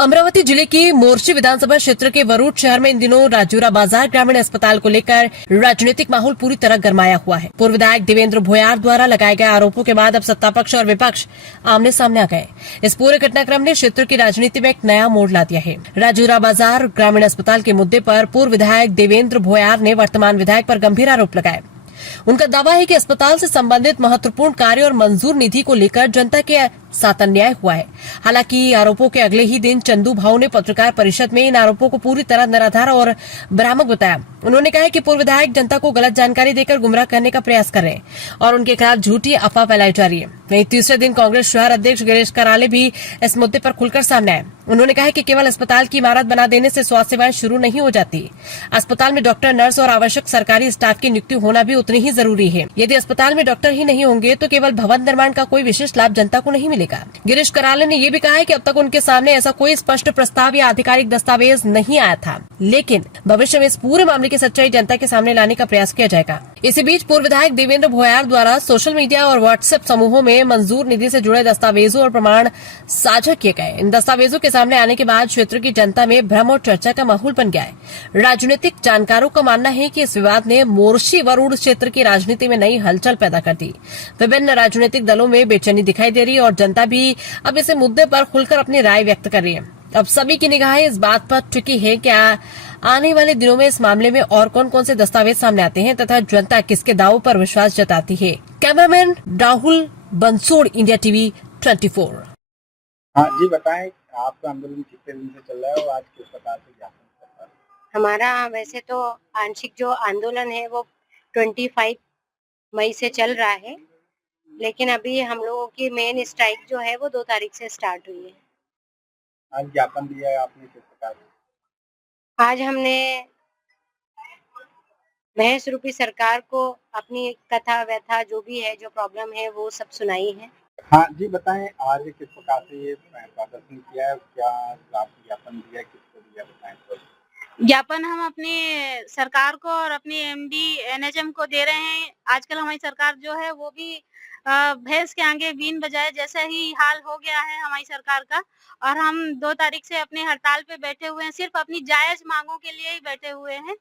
अमरावती जिले के मोर्शी विधानसभा क्षेत्र के वरुड शहर में इन दिनों राजूरा बाजार ग्रामीण अस्पताल को लेकर राजनीतिक माहौल पूरी तरह गरमाया हुआ है। पूर्व विधायक देवेंद्र भोयार द्वारा लगाए गए आरोपों के बाद अब सत्ता पक्ष और विपक्ष आमने सामने आ गए। इस पूरे घटनाक्रम ने क्षेत्र की राजनीति में एक नया मोड़ ला दिया है। राजूरा बाजार ग्रामीण अस्पताल के मुद्दे पर पूर्व विधायक देवेंद्र भोयार ने वर्तमान विधायक पर गंभीर आरोप लगाए। उनका दावा है कि अस्पताल से संबंधित महत्वपूर्ण कार्य और मंजूर निधि को लेकर जनता के साथ अन्याय हुआ है। हालांकि आरोपों के अगले ही दिन चंदू भाऊ ने पत्रकार परिषद में इन आरोपों को पूरी तरह निराधार और भ्रामक बताया। उन्होंने कहा कि पूर्व विधायक जनता को गलत जानकारी देकर गुमराह करने का प्रयास कर रहे हैं और उनके खिलाफ झूठी अफवाह फैलाई जा रही है। वहीं तीसरे दिन कांग्रेस शहर अध्यक्ष गिरीश कराले भी इस मुद्दे पर खुलकर सामने आए। उन्होंने कहा कि केवल अस्पताल की इमारत बना देने से स्वास्थ्य सेवाएं शुरू नहीं हो जाती। अस्पताल में डॉक्टर, नर्स और आवश्यक सरकारी स्टाफ की नियुक्ति होना भी उतनी ही जरूरी है। यदि अस्पताल में डॉक्टर ही नहीं होंगे तो केवल भवन निर्माण का कोई विशेष लाभ जनता को नहीं मिलेगा। गिरीश कराले ने यह भी कहा है कि अब तक उनके सामने ऐसा कोई स्पष्ट प्रस्ताव या आधिकारिक दस्तावेज नहीं आया था, लेकिन भविष्य में इस पूरे मामले की सच्चाई जनता के सामने लाने का प्रयास किया जाएगा। इसी बीच पूर्व विधायक देवेंद्र भोयार द्वारा सोशल मीडिया और व्हाट्सएप समूहों में मंजूर निधि से जुड़े दस्तावेजों और प्रमाण साझा किए गए। इन दस्तावेजों के सामने आने के बाद क्षेत्र की जनता में भ्रम और चर्चा का माहौल बन गया है। राजनीतिक जानकारों का मानना है कि इस विवाद ने मोर्शी वरुड क्षेत्र की राजनीति में नई हलचल पैदा कर दी। विभिन्न राजनीतिक दलों में बेचैनी दिखाई दे रही है और जनता भी अब इस मुद्दे पर खुलकर अपनी राय व्यक्त कर रही है। अब सभी की निगाहें इस बात पर टिकी है कि आने वाले दिनों में इस मामले में और कौन कौन से दस्तावेज सामने आते हैं तथा जनता किसके दावों पर विश्वास जताती है। Cameraman Rahul Bansod, India TV 24। हाँ जी, बताएं आपका आंदोलन कितने दिन से चल रहा है और आज किस प्रकार से ज्ञापन कर रहा है? हमारा वैसे तो आंशिक जो आंदोलन है वो 25 मई से चल रहा है, लेकिन अभी हम लोगों की मेन स्ट्राइक जो है वो 2 तारीख से स्टार्ट हुई है। आज ज्ञापन दिया है आपने किस प्रकार से? आज हमने भैंस रूपी सरकार को अपनी कथा व्यथा जो भी है, जो प्रॉब्लम है वो सब सुनाई है। हाँ जी, बताएं आज किस प्रकार से ये प्रदर्शन किया है, क्या आप ज्ञापन दिया है, किसको दिया, बताएं तो। ज्ञापन हम अपनी सरकार को और अपनी एमडी एनएचएम को दे रहे हैं। आजकल हमारी सरकार जो है वो भी भैंस के आगे बीन बजाए जैसा ही हाल हो गया है हमारी सरकार का। और हम 2 तारीख से अपनी हड़ताल पे बैठे हुए हैं, सिर्फ अपनी जायज मांगों के लिए ही बैठे हुए हैं।